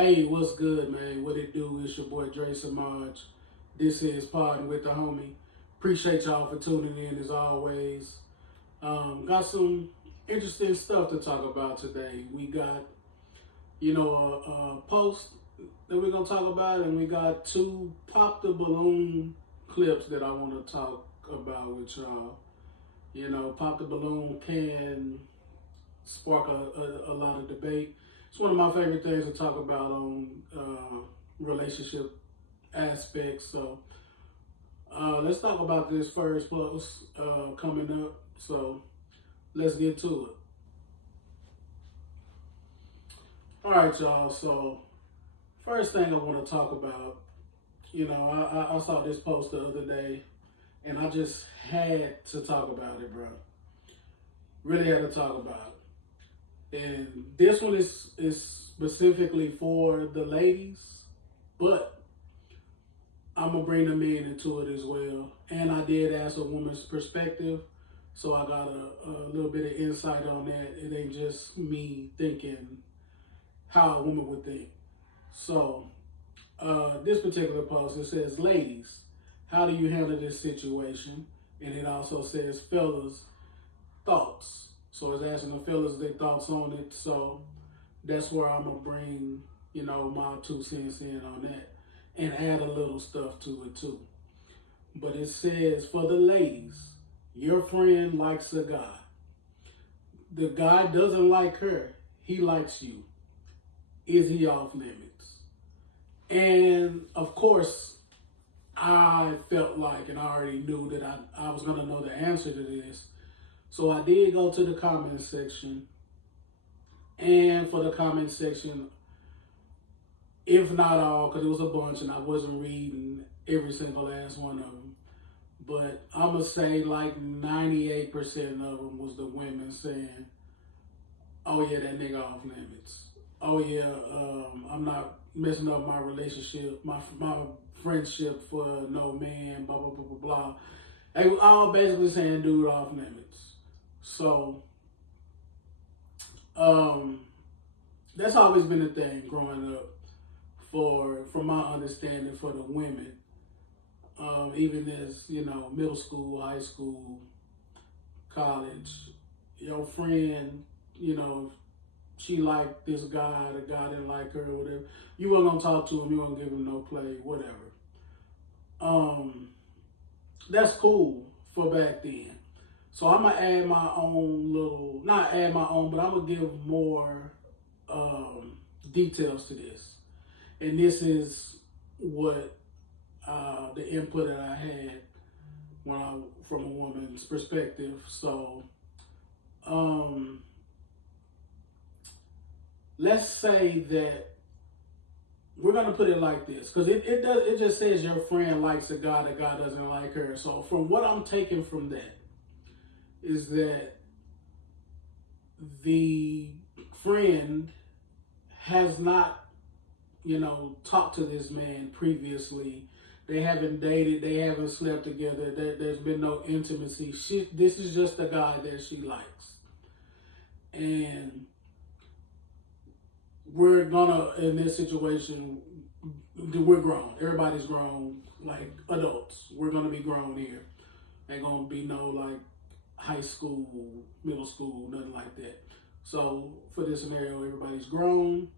Hey, what's good, man? What it do? It's your boy Dre Samaj. This is Podd'in with the homie. Appreciate y'all for tuning in as always. Got some interesting stuff to talk about today. We got, a post that we're gonna talk about, and we got two pop the balloon clips that I want to talk about with y'all. Pop the balloon can spark a lot of debate. It's one of my favorite things to talk about on relationship aspects. So let's talk about this first post coming up. So let's get to it. All right, y'all. So first thing I want to talk about, I saw this post the other day, and I just had to talk about it, bro. Really had to talk about it. And this one is specifically for the ladies, but I'm gonna bring the men into it as well. And I did ask a woman's perspective, so I got a little bit of insight on that. It ain't just me thinking how a woman would think. So this particular post, it says, "Ladies, how do you handle this situation?" And it also says, "Fellas, thoughts." So it's asking the fellas their thoughts on it. So that's where I'm gonna bring, my 2 cents in on that and add a little stuff to it too. But it says, for the ladies, your friend likes a guy. The guy doesn't like her. He likes you. Is he off limits? And of course, I felt like, and I already knew that I was gonna know the answer to this. So I did go to the comment section, and for the comment section, if not all, because it was a bunch and I wasn't reading every single last one of them, but I'm going to say like 98% of them was the women saying, "Oh yeah, that nigga off limits. Oh yeah, I'm not messing up my relationship, my friendship for no man, blah, blah, blah, blah, blah." They were all basically saying dude off limits. So, that's always been a thing growing up from my understanding for the women. Even as, middle school, high school, college, your friend, she liked this guy, the guy didn't like her or whatever. You weren't gonna talk to him, you weren't gonna give him no play, whatever. That's cool for back then. So I'm gonna add my own little, not add my own, but I'm gonna give more details to this. And this is what the input that I had from a woman's perspective. So let's say that we're gonna put it like this, because it just says your friend likes a guy, the guy doesn't like her. So from what I'm taking from that is that the friend has not, talked to this man previously. They haven't dated, they haven't slept together, there's been no intimacy. This is just a guy that she likes. And we're gonna, in this situation, we're grown. Everybody's grown, like adults. We're gonna be grown here. Ain't gonna be no like high school, middle school, nothing like that. So for this scenario, everybody's grown.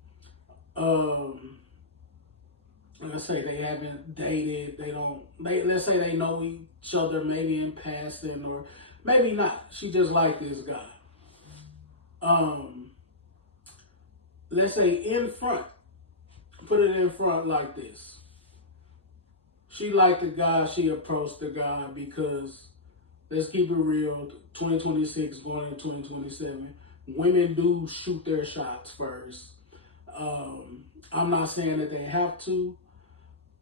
Like I say, they haven't dated. Let's say they know each other maybe in passing, or maybe not. She just liked this guy. Let's say in front, put it in front like this. She liked the guy, she approached the guy because, let's keep it real, 2026 going into 2027, women do shoot their shots first. I'm not saying that they have to.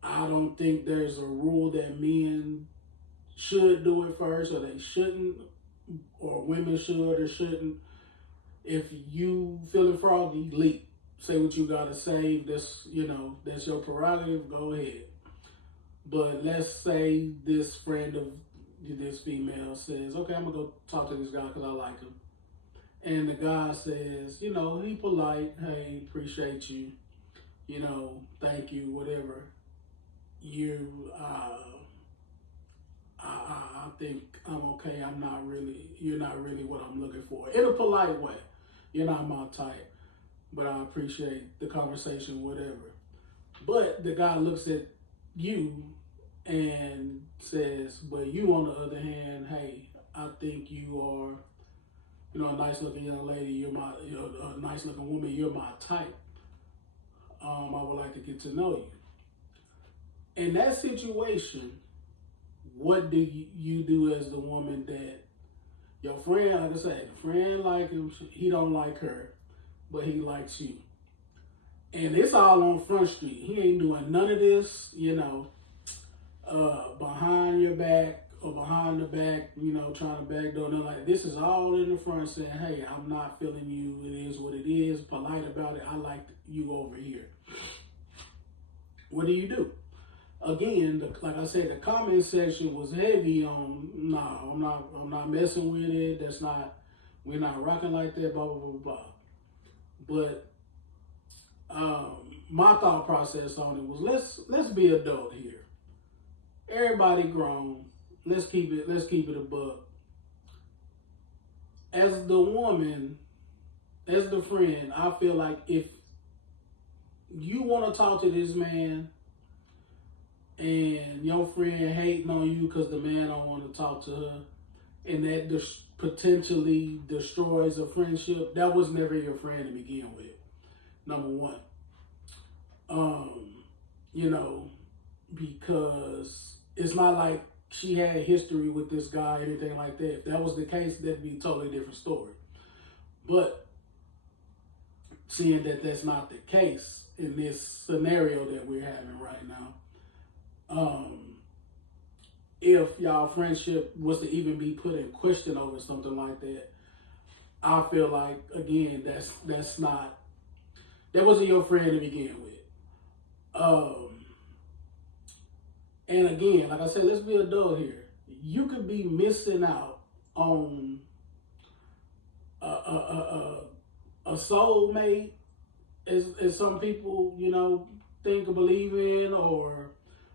I don't think there's a rule that men should do it first or they shouldn't, or women should or shouldn't. If you feeling froggy, leap. Say what you gotta say. That's your prerogative. Go ahead. But let's say this friend of this female says, "Okay, I'm gonna go talk to this guy because I like him." And the guy says, he polite, "Hey, appreciate you. thank you, whatever. You, I think I'm okay. You're not really what I'm looking for. In a polite way. You're not my type, but I appreciate the conversation, whatever. But the guy looks at you and says, but you on the other hand, hey, I think you are, a nice looking young lady. You're a nice looking woman. You're my type. I would like to get to know you. In that situation, what do you do as the woman that your friend, like I said, the friend like him, he don't like her, but he likes you. And it's all on Front Street. He ain't doing none of this, behind your back or behind the back, trying to backdoor. Nothing like this is all in the front saying, hey, I'm not feeling you. It is what it is. Polite about it. I like you over here. What do you do? Again, like I said, the comment section was heavy on, no, I'm not messing with it. We're not rocking like that, blah, blah, blah, blah. But my thought process on it was let's be adult here. Everybody grown. Let's keep it a buck. As the woman, as the friend, I feel like if you want to talk to this man and your friend hating on you because the man don't want to talk to her, and that potentially destroys a friendship, that was never your friend to begin with. Number one. Because it's not like she had history with this guy or anything like that. If that was the case, that'd be a totally different story. But seeing that that's not the case in this scenario that we're having right now, if y'all friendship was to even be put in question over something like that, I feel like, again, that wasn't your friend to begin with. And again, like I said, let's be adult here. You could be missing out on a soulmate, as some people, think or believe in, or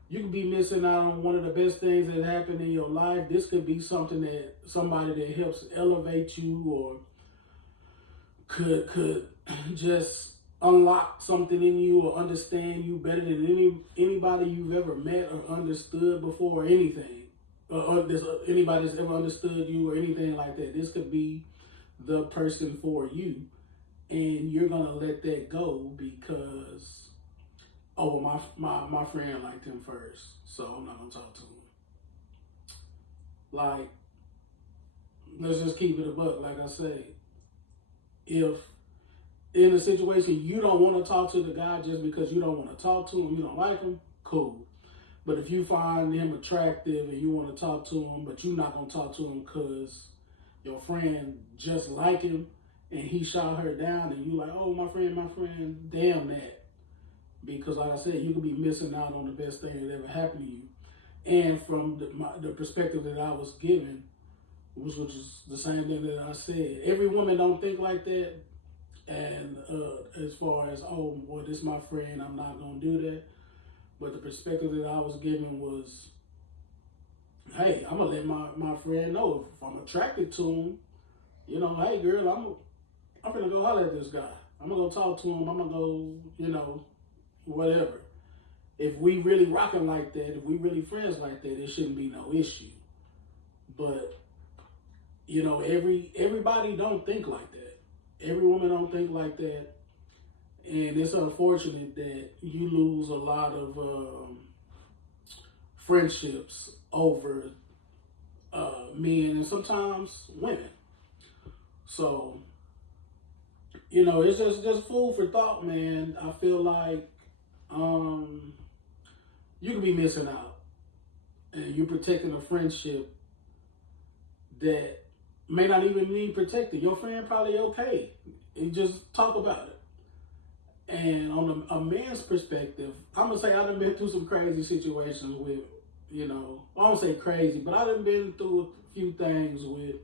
you could be missing out on one of the best things that happened in your life. This could be somebody that helps elevate you, or could just unlock something in you or understand you better than anybody you've ever met or understood before, or anything, or anybody that's ever understood you or anything like that. This could be the person for you, and you're gonna let that go because, my friend liked him first, so I'm not gonna talk to him. Like, let's just keep it a buck. Like I say, if in a situation you don't want to talk to the guy just because you don't want to talk to him, you don't like him, cool. But if you find him attractive and you want to talk to him, but you're not going to talk to him because your friend just like him and he shot her down, and you like, oh, my friend, damn that. Because like I said, you could be missing out on the best thing that ever happened to you. And from the perspective that I was given, which is the same thing that I said, every woman don't think like that. And as far as, oh, well, this is my friend, I'm not going to do that. But the perspective that I was given was, hey, I'm going to let my friend know if I'm attracted to him. Hey, girl, I'm going to go holler at this guy. I'm going to go talk to him. I'm going to go, whatever. If we really rocking like that, if we really friends like that, it shouldn't be no issue. But, everybody don't think like that. Every woman don't think like that, and it's unfortunate that you lose a lot of friendships over men and sometimes women. So, it's just food for thought, man. I feel like you could be missing out, and you're protecting a friendship that may not even need protected. Your friend probably okay, and just talk about it. And on a man's perspective, I'm gonna say I done been through some crazy situations with, I don't say crazy, but I done been through a few things with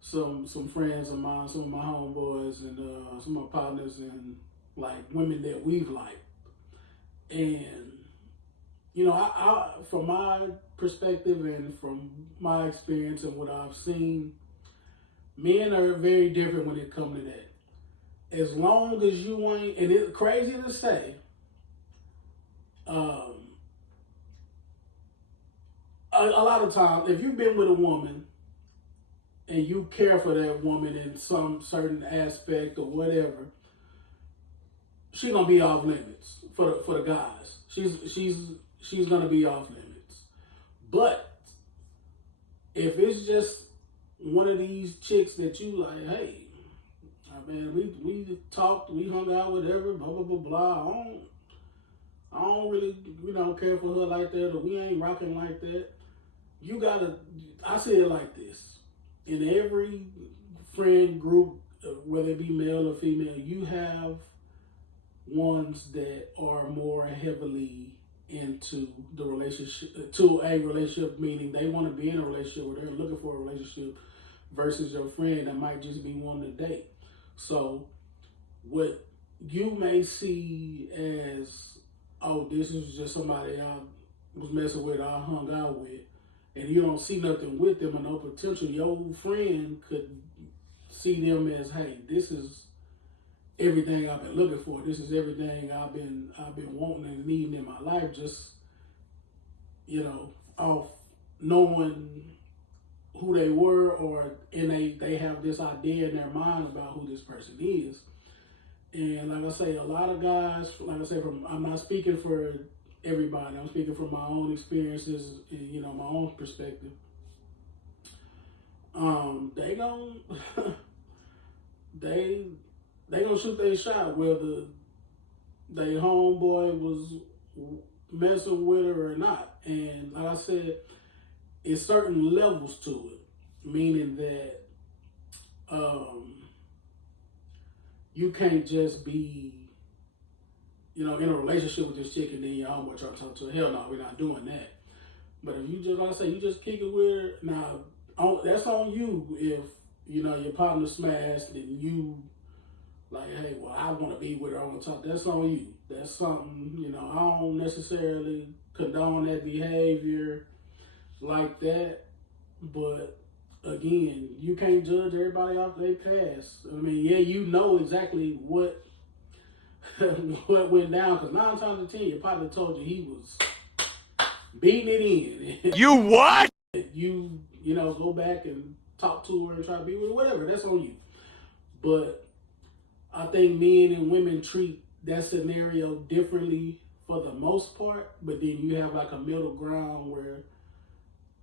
some friends of mine, some of my homeboys, and some of my partners, and like women that we've liked. And, you know, I from my perspective and from my experience and what I've seen, men are very different when it comes to that. As long as you ain't, and it's crazy to say, a lot of times, if you've been with a woman and you care for that woman in some certain aspect or whatever, she's gonna be off limits for the guys. She's gonna be off limits. But if it's just one of these chicks that you like, hey, man, we talked, we hung out, whatever, blah blah blah blah. I don't really, care for her like that, or we ain't rocking like that. You gotta. I say it like this: in every friend group, whether it be male or female, you have ones that are more heavily into the relationship, to a relationship, meaning they want to be in a relationship or they're looking for a relationship, versus your friend that might just be wanting to date. So what you may see as, oh, this is just somebody I was messing with, I hung out with, and you don't see nothing with them or no potential, your friend could see them as, hey, this is everything I've been looking for. This is everything I've been wanting and needing in my life. Just, off knowing who they were, and they have this idea in their mind about who this person is. And like I say, a lot of guys, like I say, I'm not speaking for everybody. I'm speaking from my own experiences and, my own perspective. They gon' they gonna shoot their shot, whether they homeboy was messing with her or not. And like I said, it's certain levels to it, meaning that you can't just be, in a relationship with this chick and then your homeboy try to talk to her. Hell no, we're not doing that. But if you just, like I say, you just kick it with her, now that's on you. If your partner smashed and you like, hey, well, I want to be with her, I want to talk. That's on you. That's something, I don't necessarily condone that behavior like that. But again, you can't judge everybody off their past. I mean, yeah, you know exactly what went down, because 9 times out of 10, your partner told you he was beating it in. You what? You go back and talk to her and try to be with her, whatever. That's on you. But I think men and women treat that scenario differently for the most part, but then you have like a middle ground where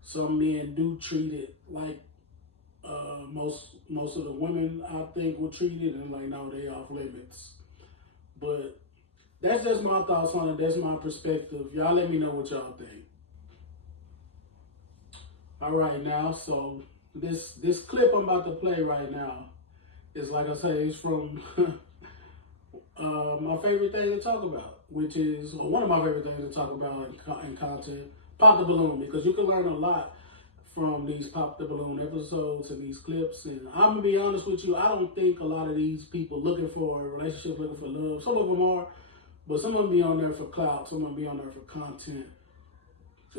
some men do treat it like most of the women, I think, will treat it, and like, no, they off limits. But that's just my thoughts on it. That's my perspective. Y'all let me know what y'all think. All right, now, so this clip I'm about to play right now is, like I say, it's from my favorite thing to talk about, which is, or one of my favorite things to talk about in content, Pop the Balloon, because you can learn a lot from these Pop the Balloon episodes and these clips. And I'm going to be honest with you, I don't think a lot of these people looking for a relationship, looking for love, some of them are, but some of them be on there for clout, some of them be on there for content,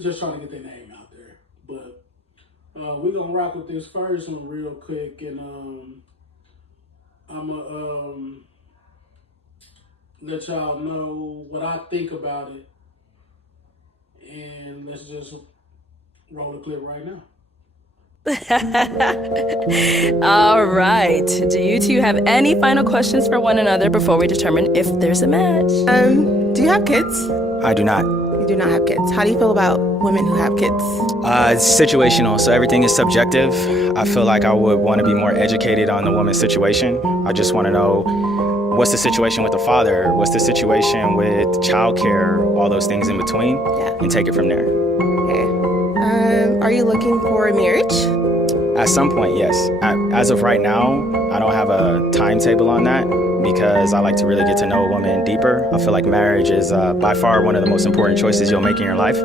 just trying to get their name out there. But we're going to rock with this first one real quick, and I'm going to let y'all know what I think about it, and let's just roll the clip right now. All right. Do you two have any final questions for one another before we determine if there's a match? Do you have kids? I do not. You do not have kids. How do you feel about women who have kids? It's situational, so everything is subjective. I feel like I would want to be more educated on the woman's situation. I just want to know, what's the situation with the father? What's the situation with childcare? All those things in between, and take it from there. Okay. Are you looking for a marriage? At some point, yes. As of right now, I don't have a timetable on that because I like to really get to know a woman deeper. I feel like marriage is by far one of the most important choices you'll make in your life.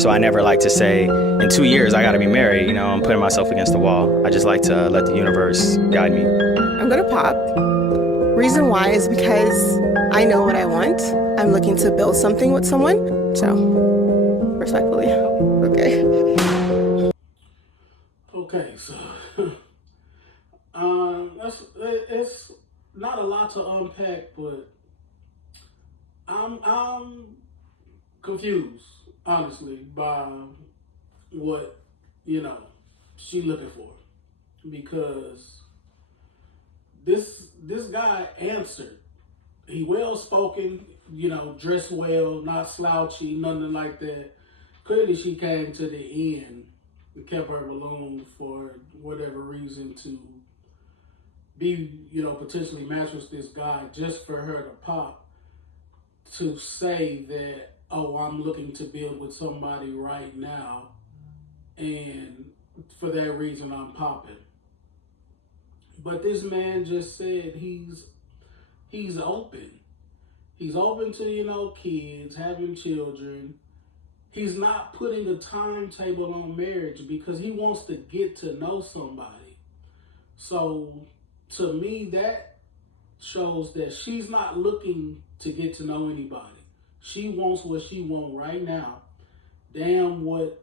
So I never like to say, in 2 years, I gotta be married. I'm putting myself against the wall. I just like to let the universe guide me. I'm gonna pop. Reason why is because I know what I want. I'm looking to build something with someone. So, respectfully. Okay. Okay, so it's not a lot to unpack, but I'm confused, honestly, by what she looking for, because this guy answered. He well spoken, dressed well, not slouchy, nothing like that. Clearly, she came to the end and kept her balloon for whatever reason to be, potentially matched with this guy just for her to pop, to say that, oh, I'm looking to build with somebody right now, and for that reason I'm popping. But this man just said he's open. He's open to, kids, having children. He's not putting a timetable on marriage because he wants to get to know somebody. So to me, that shows that she's not looking to get to know anybody. She wants what she wants right now. Damn what,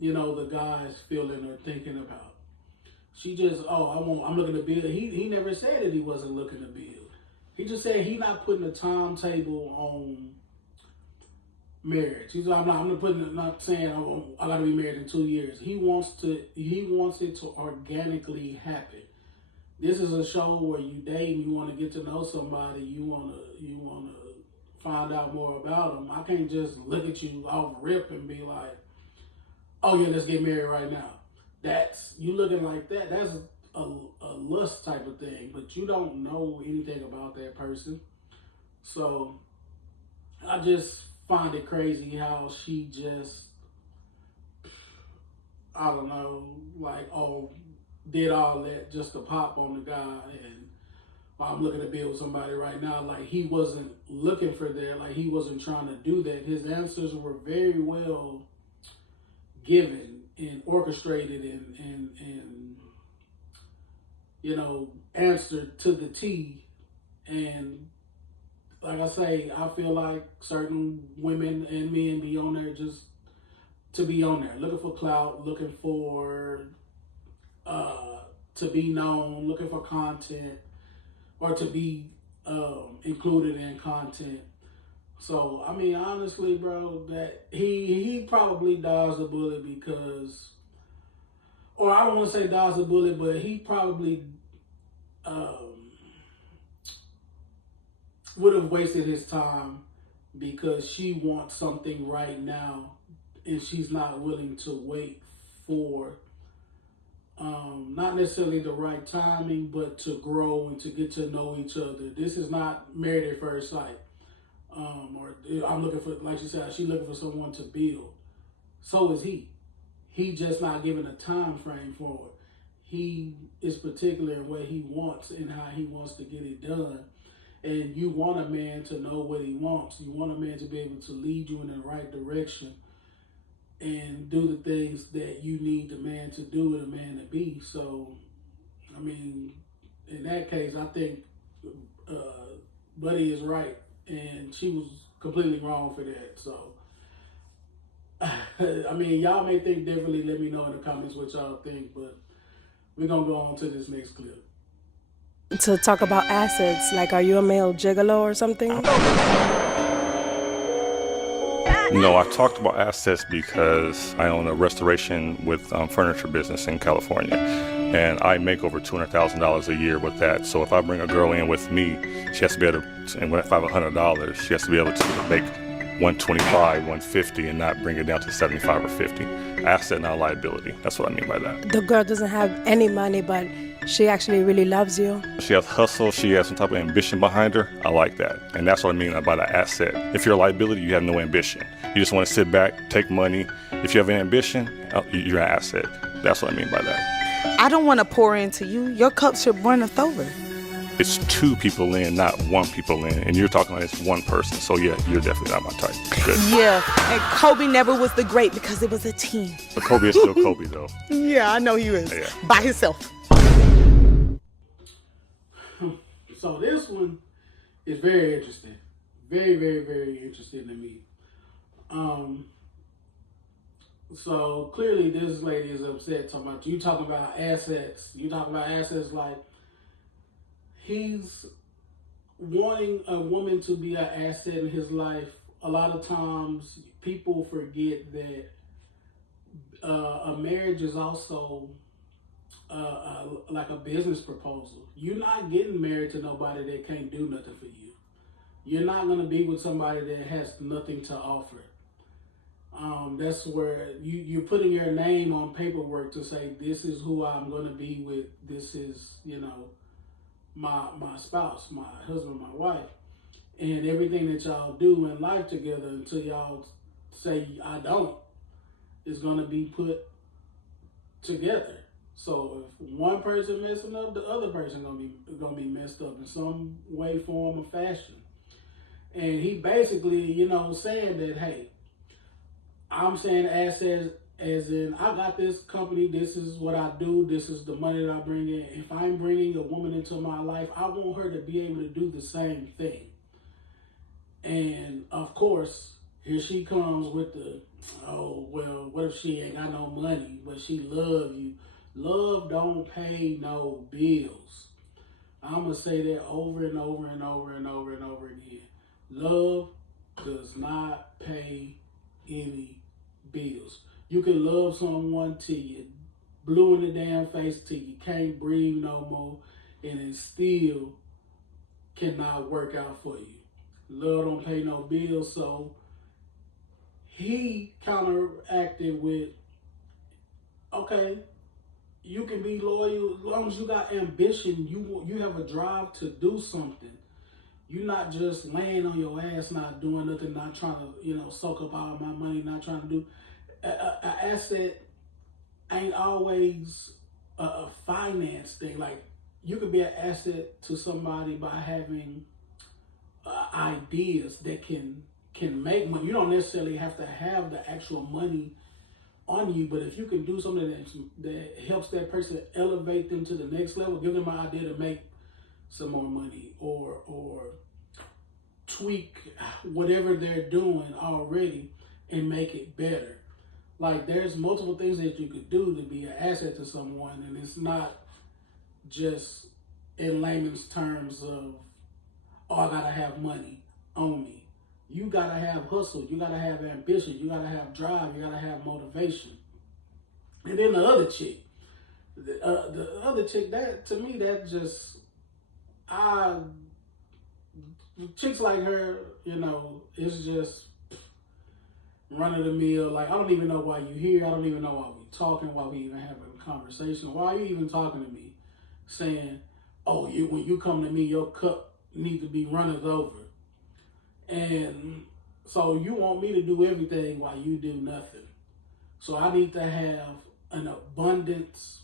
the guy's feeling or thinking about. She just, I'm looking to build. He never said that he wasn't looking to build. He just said he's not putting a timetable on marriage. He's like, I'm not saying I gotta be married in 2 years. He wants it to organically happen. This is a show where you date, you want to get to know somebody, you wanna find out more about them. I can't just look at you off rip and be like, oh yeah, let's get married right now. That's, you looking like that, that's a lust type of thing, but you don't know anything about that person. So I just find it crazy how she just, I don't know, like, did all that just to pop on the guy, and I'm looking to build with somebody right now. Like, he wasn't looking for that, like he wasn't trying to do that. His answers were very well given and orchestrated and answered to the T. And like I say, I feel like certain women and men be on there just to be on there, looking for clout, looking for to be known, looking for content, or to be included in content. So, I mean, honestly, bro, that he probably dodged the bullet because, or I don't want to say dodged the bullet, but he probably would have wasted his time because she wants something right now and she's not willing to wait for not necessarily the right timing, but to grow and to get to know each other. This is not married at first sight. Or I'm looking for, like she said, she's looking for someone to build. So is he. He just not giving a time frame for it. He is particular in what he wants and how he wants to get it done. And you want a man to know what he wants. You want a man to be able to lead you in the right direction and do the things that you need the man to do and the man to be. So, I mean, in that case, I think Buddy is right, and she was completely wrong for that. So, I mean, y'all may think differently. Let me know in the comments what y'all think, but we're going to go on to this next clip. To talk about assets, like, are you a male gigolo or something? No, I talked about assets because I own a restoration with furniture business in California, and I make over $200,000 a year with that. So if I bring a girl in with me, she has to be able to, and if I have $100, she has to be able to make 125, 150, and not bring it down to 75 or 50. Asset, not liability. That's what I mean by that. The girl doesn't have any money, but she actually really loves you. She has hustle. She has some type of ambition behind her. I like that. And that's what I mean by the asset. If you're a liability, you have no ambition. You just want to sit back, take money. If you have an ambition, you're an asset. That's what I mean by that. I don't want to pour into you. Your cup should runneth over. It's two people in, not one people in. And you're talking like it's one person. So yeah, you're definitely not my type. Good. Yeah, and Kobe never was the GREAT because it was a team. But Kobe is still Kobe, though. Yeah, I know he is. Yeah. By himself. So this one is very interesting. Very, very, very interesting to me. So clearly this lady is upset talking about assets. You talking about assets like he's wanting a woman to be an asset in his life. A lot of times people forget that a marriage is also like a business proposal. You're not getting married to nobody that can't do nothing for you. You're not going to be with somebody that has nothing to offer. That's where you're putting your name on paperwork to say, this is who I'm going to be with. This is, my spouse, my husband, my wife. And everything that y'all do in life together until y'all say, I don't, is going to be put together. So if one person messing up, the other person gonna be messed up in some way, form, or fashion. And he basically, saying that, hey, I'm saying assets as in I got this company, this is what I do, this is the money that I bring in. If I'm bringing a woman into my life, I want her to be able to do the same thing. And of course, here she comes with the, oh, well, what if she ain't got no money, but she love you? Love don't pay no bills. I'm going to say that over and over and over and over and over again. Love does not pay any bills. You can love someone till you blue in the damn face, till you can't breathe no more, and it still cannot work out for you. Love don't pay no bills, so he counteracted with, okay, you can be loyal as long as you got ambition. You have a drive to do something. You're not just laying on your ass, not doing nothing, not trying to, soak up all my money, not trying to do. An asset ain't always a finance thing. Like, you could be an asset to somebody by having ideas that can make money. You don't necessarily have to have the actual money on you, but if you can do something that helps that person elevate them to the next level, give them an idea to make some more money or tweak whatever they're doing already and make it better. Like, there's multiple things that you could do to be an asset to someone, and it's not just in layman's terms of, oh, I gotta have money on me. You gotta have hustle, you gotta have ambition, you gotta have drive, you gotta have motivation. And then the other chick, that to me, that just, chicks like her, it's just run of the mill. Like, I don't even know why you here. I don't even know why we talking, why we even having a conversation. Why are you even talking to me, saying, oh, when you come to me, your cup need to be runneth over. And so you want me to do everything while you do nothing. So I need to have an abundance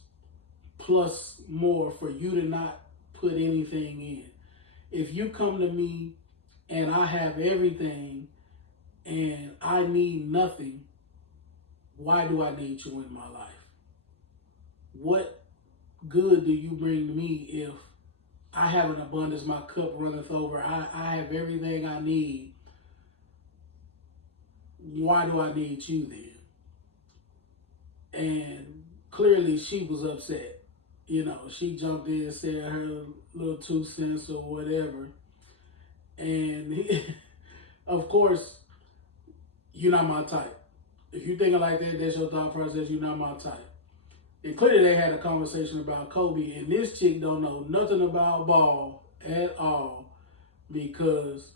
plus more for you to not put anything in. If you come to me and I have everything and I need nothing, why do I need you in my life? What good do you bring to me if I have an abundance, my cup runneth over, I have everything I need? Why do I need you then? And clearly she was upset. She jumped in and said her little 2 cents or whatever. And of course, you're not my type. If you're thinking like that, that's your thought process, you're not my type. And clearly they had a conversation about Kobe, and this chick don't know nothing about ball at all, because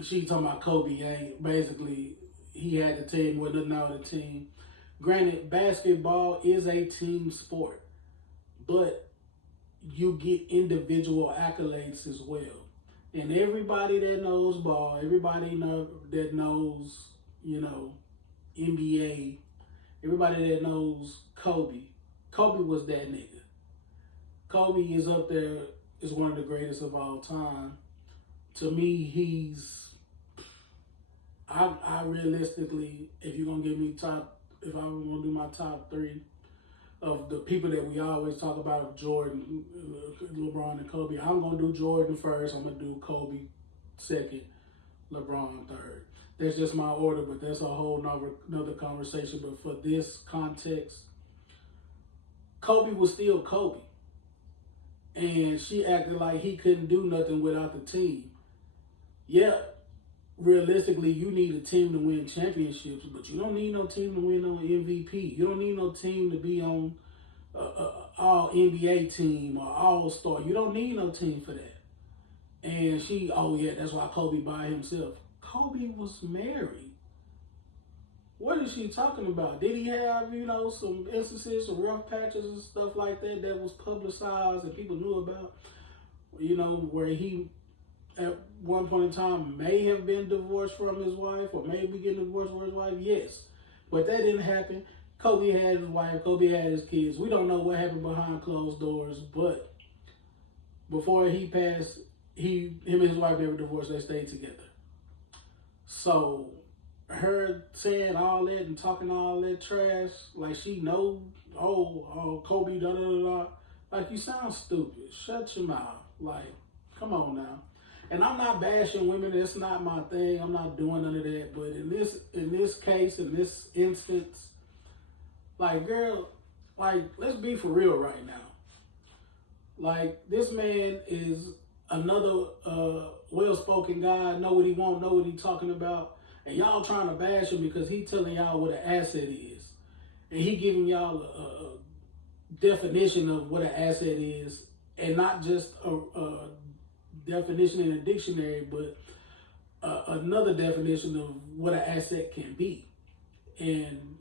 she talking about Kobe ain't, basically, he had the team with another team. Granted, basketball is a team sport, but you get individual accolades as well. And everybody that knows ball, everybody that knows, NBA, everybody that knows Kobe was that nigga. Kobe is up there, is one of the greatest of all time. To me, I realistically, if you're going to give me if I'm going to do my top 3, of the people that we always talk about, of Jordan, LeBron, and Kobe. I'm gonna do Jordan first. I'm gonna do Kobe second, LeBron third. That's just my order, but that's a whole another conversation. But for this context, Kobe was still Kobe. And she acted like he couldn't do nothing without the team. Yeah, realistically, you need a team to win championships, but you don't need no team to win on MVP. You don't need no team to be on all NBA team or all star. You don't need no team for that. And oh yeah, that's why Kobe by himself. Kobe was married. What is she talking about? Did he have, some instances, some rough patches and stuff like that that was publicized and people knew about? Where he at one point in time may have been divorced from his wife or may be getting divorced from his wife? Yes. But that didn't happen. Kobe had his wife. Kobe had his kids. We don't know what happened behind closed doors, but before he passed, him and his wife never divorced. They stayed together. So her saying all that and talking all that trash, like she know, Kobe, da da da da. Like, you sound stupid. Shut your mouth. Like, come on now. And I'm not bashing women. That's not my thing. I'm not doing none of that. But in this case, in this instance, like, girl, like, let's be for real right now. Like, this man is another well-spoken guy, know what he want, know what he talking about. And y'all trying to bash him because he telling y'all what an asset is. And he giving y'all a definition of what an asset is. And not just a definition in a dictionary, but another definition of what an asset can be. And,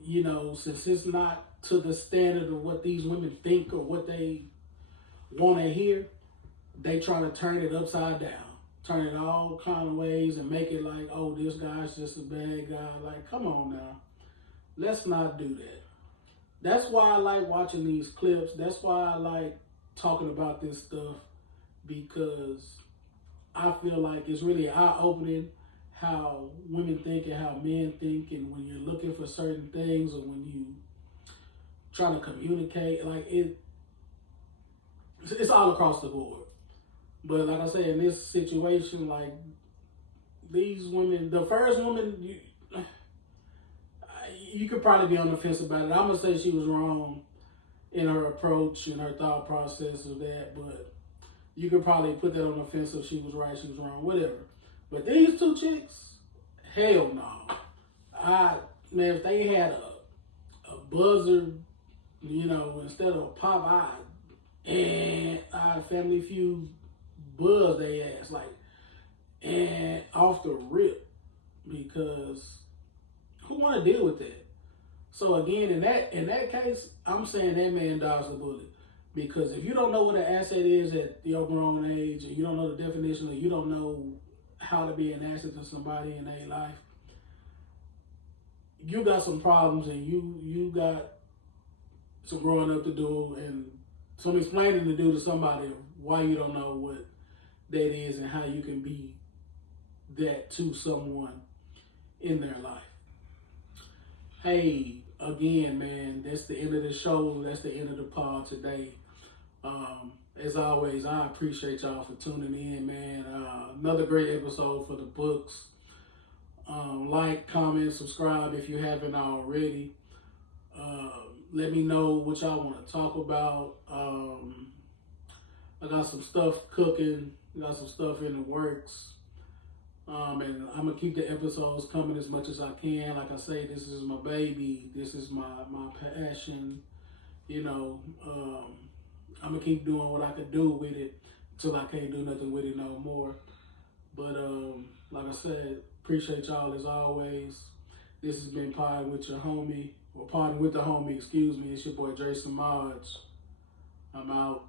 since it's not to the standard of what these women think or what they want to hear, they try to turn it upside down. Turn it all kind of ways and make it like, oh, this guy's just a bad guy. Like, come on now. Let's not do that. That's why I like watching these clips. That's why I like talking about this stuff, because I feel like it's really eye-opening how women think and how men think, and when you're looking for certain things or when you trying to communicate, like it's all across the board. But like I said, in this situation, like these women, the first woman, you could probably be on the fence about it. I'm gonna say she was wrong in her approach and her thought process of that, but you could probably put that on the fence if she was right, she was wrong, whatever. But these two chicks, hell no. Man, if they had a buzzer, instead of a pop, I'd Family Feud buzz they ass, like, and off the rip, because who want to deal with that? So again, in that case, I'm saying that man dodged the bullet, because if you don't know what an asset is at your grown age, and you don't know the definition, or you don't know how to be an asset to somebody in their life, you got some problems, and you got some growing up to do and some explaining to do to somebody why you don't know what that is and how you can be that to someone in their life. Hey, again, man, that's the end of the show. That's the end of the pod today. As always, I appreciate y'all for tuning in, man. Another great episode for the books. Like, comment, subscribe if you haven't already. Let me know what y'all want to talk about. I got some stuff cooking. Got some stuff in the works. And I'm going to keep the episodes coming as much as I can. Like I say, this is my baby. This is my passion. I'm going to keep doing what I can do with it until I can't do nothing with it no more. But like I said, appreciate y'all as always. This has been Podd'in with your homie, or Podd'in with the homie, excuse me. It's your boy Jason Modge. I'm out.